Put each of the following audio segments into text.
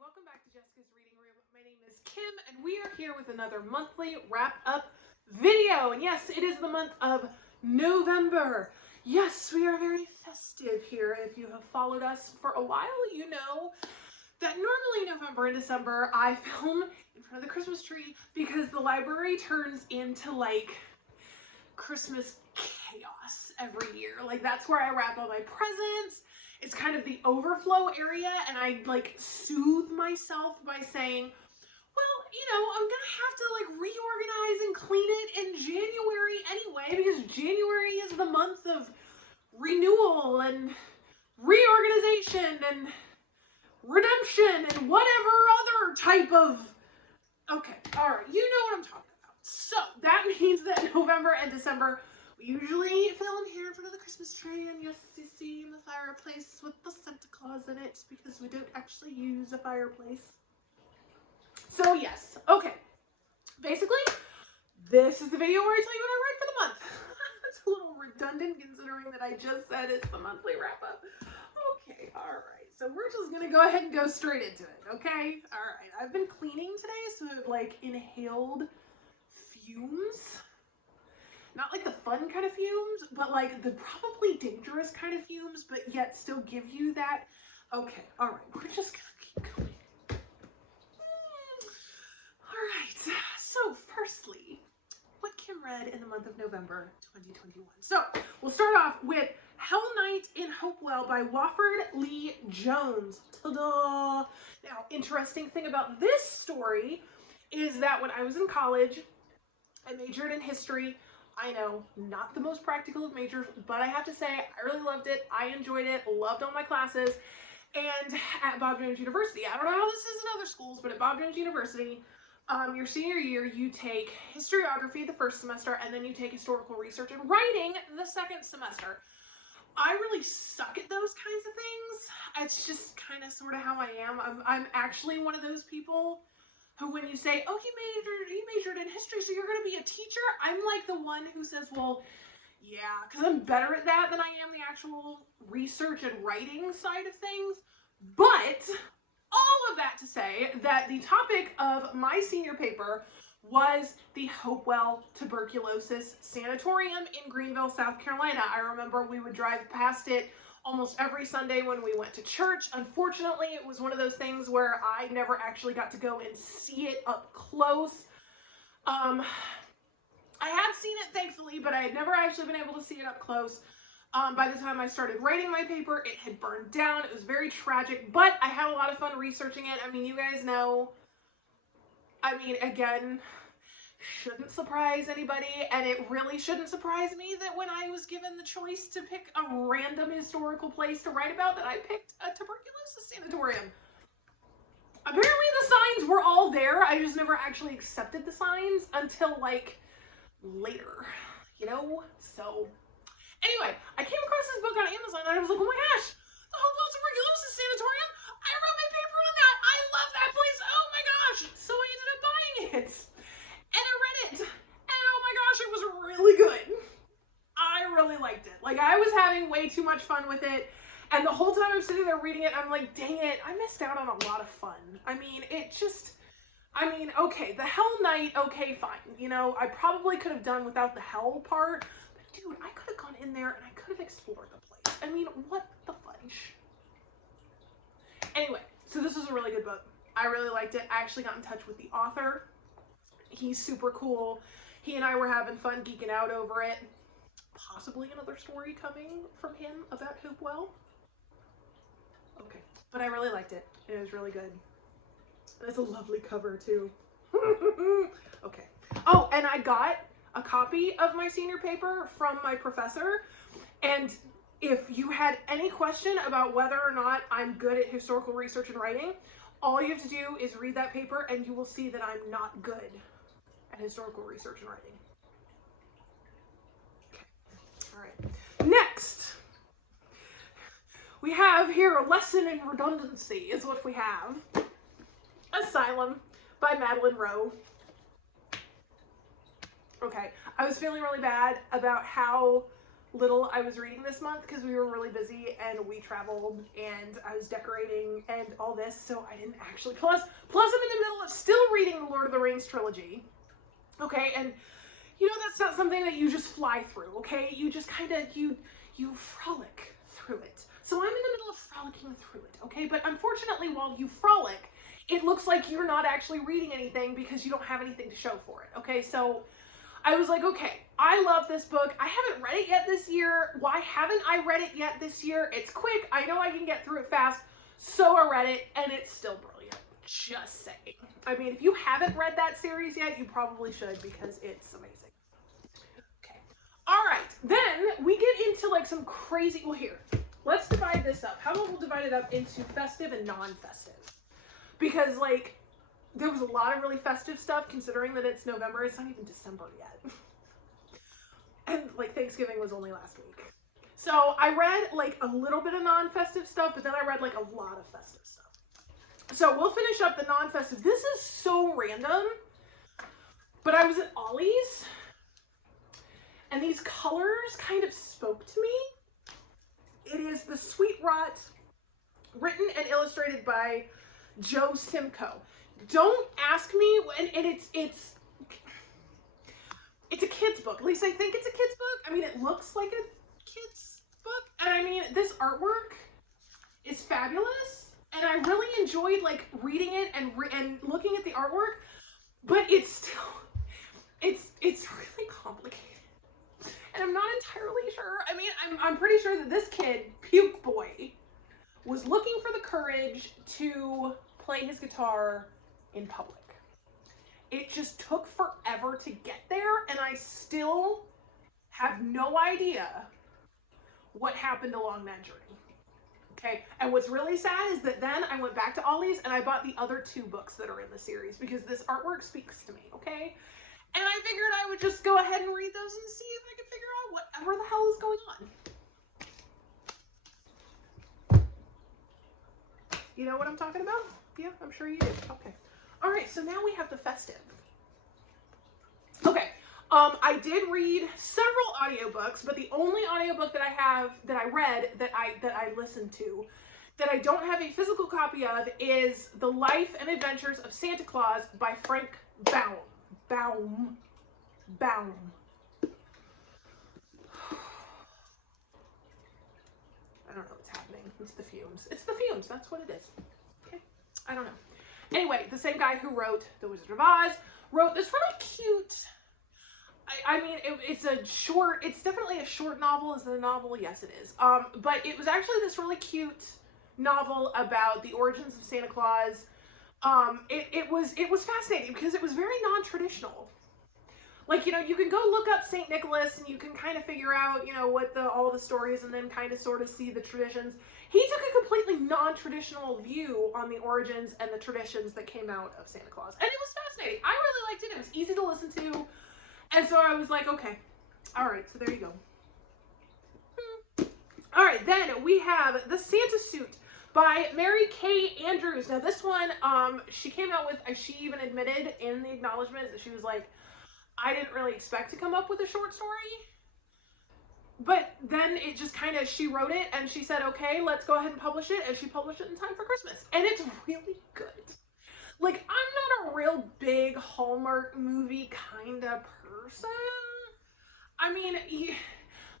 welcome back to Jessica's Reading Room. My name is Kim, and we are here with another monthly wrap-up video. And yes, it is the month of November. Yes, we are very festive here. If you have followed us for a while, you know that normally November and December I film in front of the Christmas tree because the library turns into like Christmas chaos every year. Like, that's where I wrap all my presents. It's kind of the overflow area, and I like soothe myself by saying, well, you know, I'm gonna have to like reorganize and clean it in January anyway, because January is the month of renewal and reorganization and redemption and whatever other type of, okay, all right, you know what I'm talking about. So that means that November and December, we usually film here in front of the Christmas tree, and yes, you see the fireplace with the Santa Claus in it, because we don't actually use a fireplace. So yes, okay, basically, this is the video where I tell you what I read for the month. It's a little redundant considering that I just said it's the monthly wrap-up. Okay, all right, so we're just gonna go ahead and go straight into it, okay? All right, I've been cleaning today, so I've like inhaled fumes. Not like the fun kind of fumes, but like the probably dangerous kind of fumes, but yet still give you that. Okay, all right, we're just gonna keep going. All right, so firstly, what Kim read in the month of November 2021. So we'll start off with Hell Night in Hopewell by Wofford Lee Jones. Ta-da! Now, interesting thing about this story is that when I was in college, I majored in history. I know, not the most practical of majors, but I have to say, I really loved it. I enjoyed it, loved all my classes. And at Bob Jones University, I don't know how this is in other schools, but at Bob Jones University, your senior year, you take historiography the first semester, and then you take historical research and writing the second semester. I really suck at those kinds of things. It's just kind of sort of how I am. I'm actually one of those people who, when you say, oh, you majored in history, so you're going to be a teacher, I'm like the one who says, well, yeah, because I'm better at that than I am the actual research and writing side of things. But all of that to say that the topic of my senior paper was the Hopewell Tuberculosis Sanatorium in Greenville, South Carolina. I remember we would drive past it almost every Sunday when we went to church. Unfortunately, it was one of those things where I never actually got to go and see it up close. I had seen it, thankfully, but I had never actually been able to see it up close. By the time I started writing my paper, it had burned down. It was very tragic, but I had a lot of fun researching it. I mean, you guys know, I mean, again, shouldn't surprise anybody, and it really shouldn't surprise me that when I was given the choice to pick a random historical place to write about, that I picked a tuberculosis sanatorium. Apparently the signs were all there, I just never actually accepted the signs until like later, you know? So anyway, I came across this book on Amazon and I was like, oh my gosh, the Hopewell Tuberculosis Sanatorium, I wrote my paper on that, I love that place, oh my gosh. So I ended up buying it. And I read it, and oh my gosh, it was really good. I really liked it. Like, I was having way too much fun with it, and the whole time I'm sitting there reading it, I'm like, dang it, I missed out on a lot of fun. I mean, it just, I mean, okay, the Hell Night, okay, fine. You know, I probably could have done without the hell part, but dude, I could have gone in there and I could have explored the place. I mean, what the fudge? Anyway, so this was a really good book. I really liked it. I actually got in touch with the author. He's super cool. He and I were having fun geeking out over it. Possibly another story coming from him about Hopewell. Okay, but I really liked it. It was really good. And it's a lovely cover too. Okay. Oh, and I got a copy of my senior paper from my professor. And if you had any question about whether or not I'm good at historical research and writing, all you have to do is read that paper and you will see that I'm not good at historical research and writing. Okay, all right. Next, we have here a lesson in redundancy is what we have. Asylum by Madeline Rowe. Okay, I was feeling really bad about how little I was reading this month because we were really busy and we traveled and I was decorating and all this, so I didn't actually, plus I'm in the middle of still reading the Lord of the Rings trilogy, okay, and you know that's not something that you just fly through, okay, you just kind of, you frolic through it. So I'm in the middle of frolicking through it, okay, but unfortunately while you frolic, it looks like you're not actually reading anything because you don't have anything to show for it, okay, so I was like, okay, I love this book. I haven't read it yet this year. Why haven't I read it yet this year? It's quick. I know I can get through it fast. So I read it, and it's still brilliant. Just saying. I mean, if you haven't read that series yet, you probably should because it's amazing. Okay. All right. Then we get into like some crazy, well here, let's divide this up. How about we'll divide it up into festive and non-festive? Because like, there was a lot of really festive stuff considering that it's November. It's not even December yet. And like Thanksgiving was only last week. So I read like a little bit of non-festive stuff, but then I read like a lot of festive stuff. So we'll finish up the non-festive. This is so random, but I was at Ollie's and these colors kind of spoke to me. It is the Sweet Rot, written and illustrated by Joe Simcoe. Don't ask me, and it's a kid's book. At least I think it's a kid's book. I mean, it looks like a kid's book. And I mean, this artwork is fabulous. And I really enjoyed like reading it and looking at the artwork. But it's still, it's really complicated. And I'm not entirely sure. I mean, I'm pretty sure that this kid, Puke Boy, was looking for the courage to play his guitar in public. It just took forever to get there, and I still have no idea what happened along that journey. Okay, and what's really sad is that then I went back to Ollie's and I bought the other 2 books that are in the series because this artwork speaks to me, okay? And I figured I would just go ahead and read those and see if I could figure out whatever the hell is going on. You know what I'm talking about? Yeah, I'm sure you do. Okay. All right, so now we have the festive. Okay, I did read several audiobooks, but the only audiobook that I read that I listened to, that I don't have a physical copy of, is The Life and Adventures of Santa Claus by Frank Baum. Baum. I don't know what's happening. It's the fumes. It's the fumes. That's what it is. Okay. I don't know. Anyway, the same guy who wrote The Wizard of Oz wrote this really cute, I mean, it's definitely a short novel. Is it a novel? Yes, it is. But it was actually this really cute novel about the origins of Santa Claus. It was fascinating because it was very non-traditional. Like, you know, you can go look up St. Nicholas and you can kind of figure out, you know, what all the stories and then kind of sort of see the traditions. He took a completely non-traditional view on the origins and the traditions that came out of Santa Claus. And it was fascinating. I really liked it. It was easy to listen to. And so I was like, okay. All right, so there you go. All right, then we have The Santa Suit by Mary Kay Andrews. Now this one, she came out with, she even admitted in the acknowledgments that she was like, I didn't really expect to come up with a short story. But then it just kind of, she wrote it and she said, okay, let's go ahead and publish it. And she published it in time for Christmas. And it's really good. Like, I'm not a real big Hallmark movie kind of person. I mean,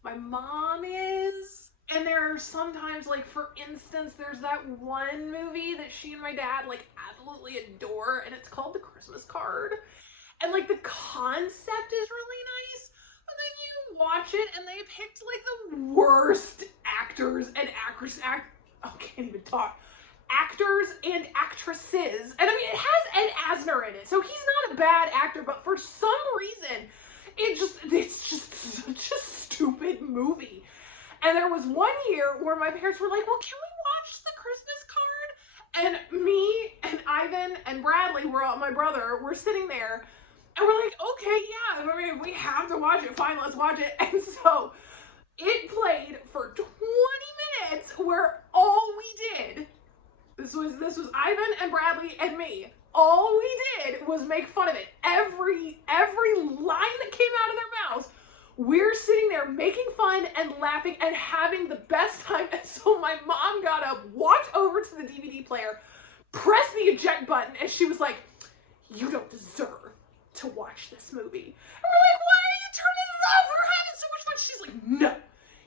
my mom is. And there are sometimes, like, for instance, there's that one movie that she and my dad, like, absolutely adore. And it's called The Christmas Card. And, like, the concept is really nice. But then you watch it and they picked, like, the worst actors and can't even talk. Actors and actresses. And I mean, it has Ed Asner in it. So he's not a bad actor, but for some reason, it's just such a stupid movie. And there was one year where my parents were like, well, can we watch The Christmas Card? And me and Ivan and Bradley, my brother, were sitting there and we're like, okay, yeah, I mean, we have to watch it. Fine, let's watch it. And so it played for 20 minutes where all we did, this was Ivan and Bradley and me. All we did was make fun of it. Every line that came out of their mouths we're sitting there making fun and laughing and having the best time. And so my mom got up, walked over to the DVD player, pressed the eject button, and she was like, you don't deserve to watch this movie. And we're like, why are you turning it off? We're having so much fun. She's like, no,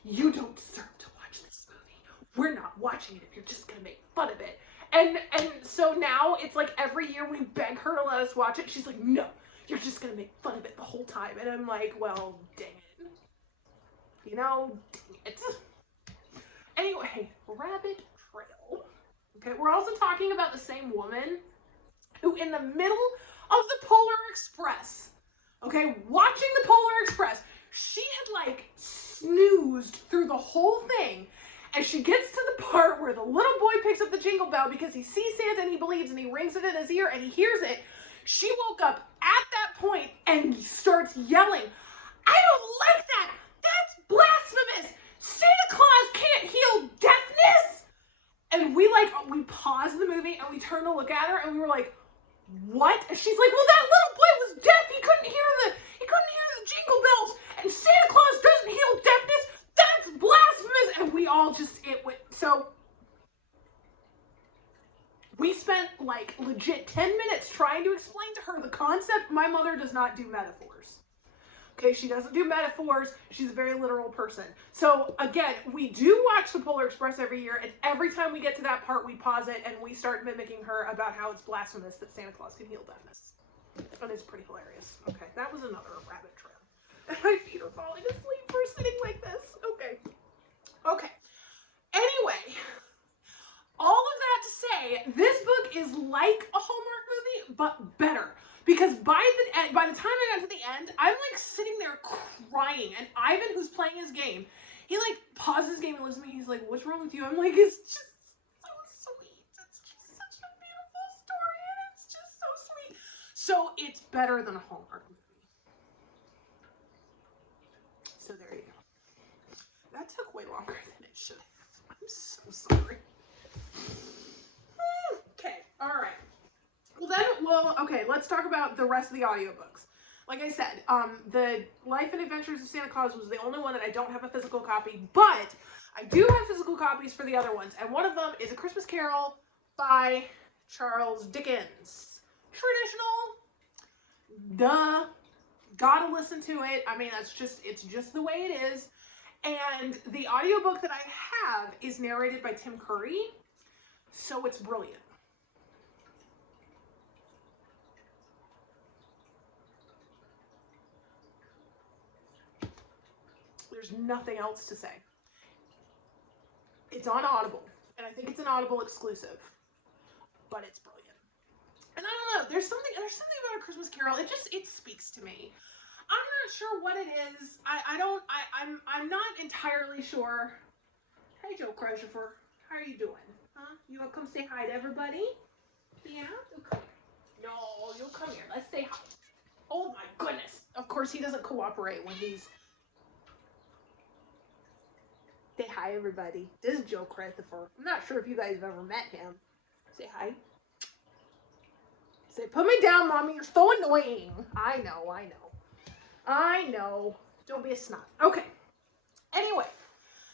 you don't deserve to watch this movie. We're not watching it if you're just gonna make fun of it. And so now it's like every year we beg her to let us watch it. She's like, no, you're just gonna make fun of it the whole time. And I'm like, well, dang it. You know, dang it. Anyway, Rabbit Trail. Okay, we're also talking about the same woman who in the middle of the Polar Express, okay, watching the Polar Express, she had like snoozed through the whole thing. And she gets to the part where the little boy picks up the jingle bell because he sees Santa and he believes and he rings it in his ear and he hears it. She woke up at that point and starts yelling, I don't like that! That's blasphemous! Santa Claus can't heal deafness! And we paused the movie and we turned to look at her and we were like, what? And she's like, well, that little boy was deaf. He couldn't hear the jingle bells. And Santa Claus doesn't heal deafness. That's blasphemous. And we all just, so we spent like legit 10 minutes trying to explain to her the concept. My mother does not do metaphors. Okay, she doesn't do metaphors. She's a very literal person. So again, we do watch the Polar Express every year, and every time we get to that part, we pause it and we start mimicking her about how it's blasphemous that Santa Claus can heal deafness. And it's pretty hilarious. Okay, that was another rabbit trail. And my feet are falling asleep for sitting like this. Okay. Okay. Anyway, all of that to say, this book is like a Hallmark movie, but better. Because by the time I got to the end, I'm like sitting there crying. And Ivan, who's playing his game, he like pauses his game and looks at me. He's like, what's wrong with you? I'm like, it's just so sweet. It's just such a beautiful story and it's just so sweet. So it's better than a Hallmark movie. So there you go. That took way longer than it should have. I'm so sorry. Okay, all right. Okay, let's talk about the rest of the audiobooks. Like I said, the Life and Adventures of Santa Claus was the only one that I don't have a physical copy, but I do have physical copies for the other ones, and one of them is A Christmas Carol by Charles Dickens. Traditional, duh, gotta listen to it. I mean, it's just the way it is. And the audiobook that I have is narrated by Tim Curry, so it's brilliant. There's nothing else to say. It's on Audible, and I think it's an Audible exclusive, but it's brilliant. And I don't know, there's something about A Christmas Carol. It speaks to me. I'm not sure what it is. I'm not entirely sure. Hey, Joe Christopher, how are you doing? Huh? You wanna come say hi to everybody? Yeah? Okay. No, you'll come here. Let's say hi. Oh my goodness. Of course, he doesn't cooperate when he's. Say hi, everybody. This is Joe Christopher. I'm not sure if you guys have ever met him. Say hi. Say, put me down, Mommy. You're so annoying. I know. Don't be a snot. Okay. Anyway,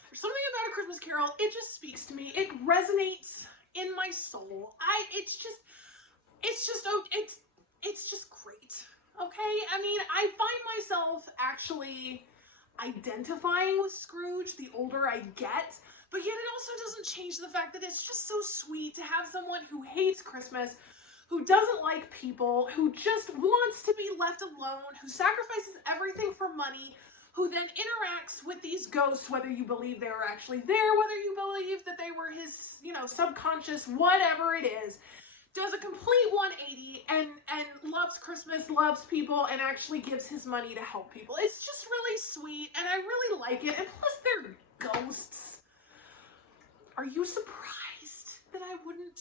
there's something about A Christmas Carol. It just speaks to me. It resonates in my soul. It's just great. Okay? I mean, I find myself actually identifying with Scrooge the older I get, but yet it also doesn't change the fact that it's just so sweet to have someone who hates Christmas, who doesn't like people, who just wants to be left alone, who sacrifices everything for money, who then interacts with these ghosts, whether you believe they were actually there, whether you believe that they were his, subconscious, whatever it is, does a complete 180 and loves Christmas, loves people, and actually gives his money to help people. It's just really sweet, and I really like it, and plus they're ghosts. Are you surprised that I wouldn't,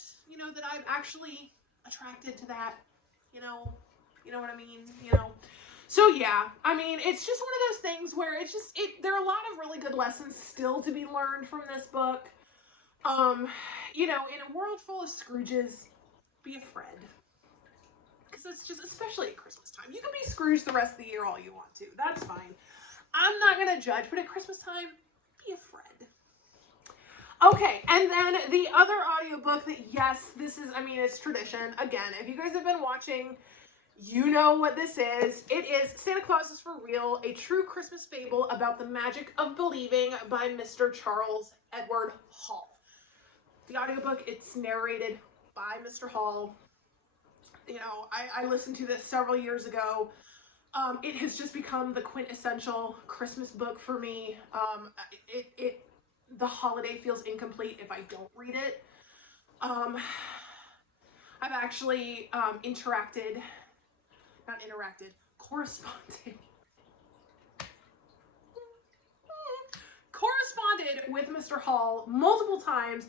that I'm actually attracted to that? You know what I mean? So yeah, I mean, it's just one of those things where there are a lot of really good lessons still to be learned from this book. In a world full of Scrooges, be a friend. Because it's just, especially at Christmas time. You can be Scrooge the rest of the year all you want to. That's fine. I'm not going to judge, but at Christmas time, be a friend. Okay, and then the other audiobook that, yes, this is, I mean, it's tradition. Again, if you guys have been watching, you know what this is. It is Santa Claus is for Real, a true Christmas fable about the magic of believing by Mr. Charles Edward Hall. The audiobook, it's narrated by Mr. Hall. You know, I listened to this several years ago. It has just become the quintessential Christmas book for me. The holiday feels incomplete if I don't read it. I've actually corresponded with Mr. Hall multiple times.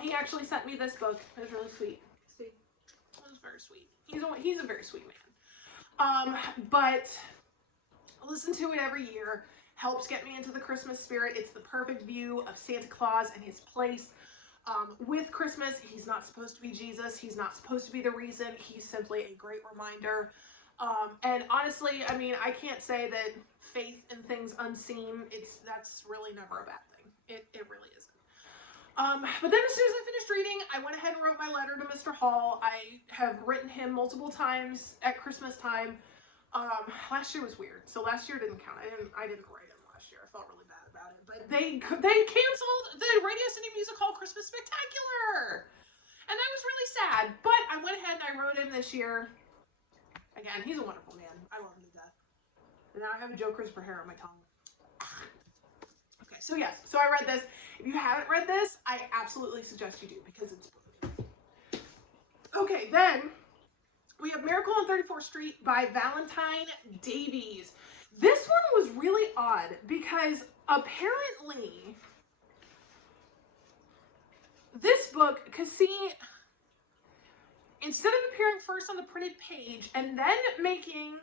He actually sent me this book. It was really sweet. See, it was very sweet. He's a very sweet man. But I listen to it every year. Helps get me into the Christmas spirit. It's the perfect view of Santa Claus and his place with Christmas. He's not supposed to be Jesus. He's not supposed to be the reason. He's simply a great reminder. And honestly, I mean, I can't say that faith in things unseen, that's really never a bad thing. It really isn't. But then as soon as I finished reading, I went ahead and wrote my letter to Mr. Hall. I have written him multiple times at Christmas time. Last year was weird, so last year didn't count. I didn't write him last year. I felt really bad about it. But they canceled the Radio City Music Hall Christmas Spectacular, and that was really sad. But I went ahead and I wrote him this year. Again, he's a wonderful man. I love him to death. And now I have a Joe Christopher hair on my tongue. Okay, so yes, so I read this. If you haven't read this, I absolutely suggest you do because it's brilliant. Okay, then we have Miracle on 34th Street by Valentine Davies. This one was really odd because apparently this book, because see, instead of appearing first on the printed page and then making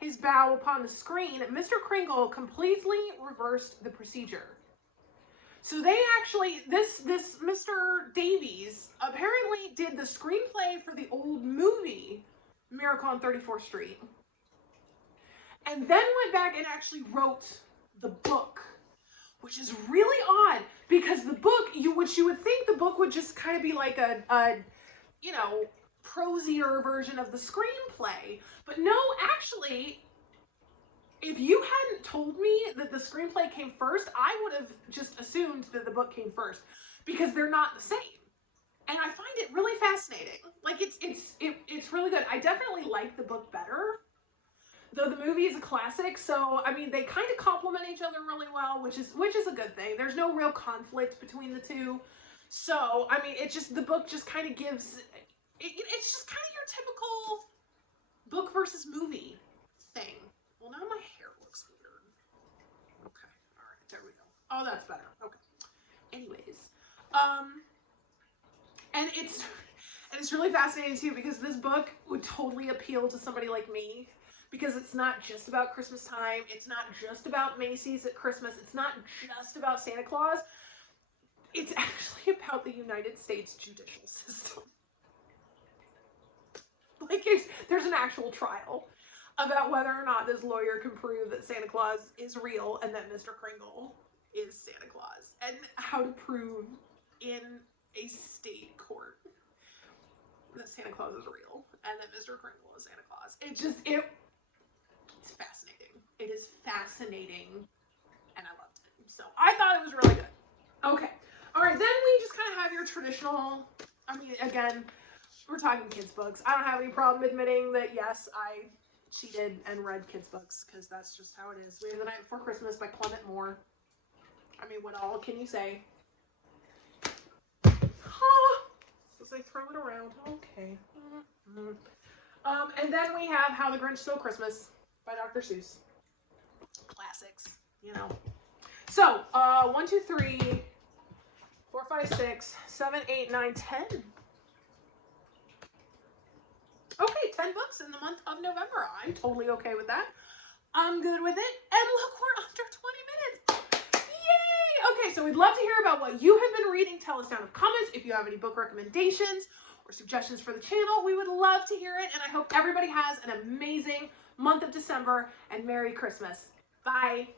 his bow upon the screen, Mr. Kringle completely reversed the procedure. So they actually, this Mr. Davies apparently did the screenplay for the old movie, Miracle on 34th Street, and then went back and actually wrote the book, which is really odd because the book, which you would think the book would just kind of be like a you know, prosier version of the screenplay, but no, actually, if you hadn't told me that the screenplay came first, I would have just assumed that the book came first because they're not the same. And I find it really fascinating. Like it's really good. I definitely like the book better, though the movie is a classic. So I mean, they kind of complement each other really well, which is a good thing. There's no real conflict between the two. So I mean, it just, the book just kind of gives. It's just kind of your typical book versus movie thing. Well, now my hair looks weird. Okay, all right, there we go. Oh, that's better. Okay. Anyways, and it's really fascinating too because this book would totally appeal to somebody like me because it's not just about Christmas time. It's not just about Macy's at Christmas. It's not just about Santa Claus. It's actually about the United States judicial system. Like, there's an actual trial about whether or not this lawyer can prove that Santa Claus is real and that Mr. Kringle is Santa Claus, and how to prove in a state court that Santa Claus is real and that Mr. Kringle is Santa Claus. It's fascinating. It is fascinating, and I loved it. So I thought it was really good. Okay. All right, then we just kind of have your traditional, I mean, again, we're talking kids' books. I don't have any problem admitting that, yes, I cheated and read kids' books, because that's just how it is. We have The Night Before Christmas by Clement Moore. I mean, what all can you say? As I throw it around. Okay. And then we have How the Grinch Stole Christmas by Dr. Seuss. Classics, you know. So, 1, 2, 3, 4, 5, 6, 7, 8, 9, 10. Okay, 10 books in the month of November. I'm totally okay with that. I'm good with it. And look, we're under 20 minutes. Yay! Okay, so we'd love to hear about what you have been reading. Tell us down in the comments if you have any book recommendations or suggestions for the channel. We would love to hear it, and I hope everybody has an amazing month of December, and Merry Christmas. Bye.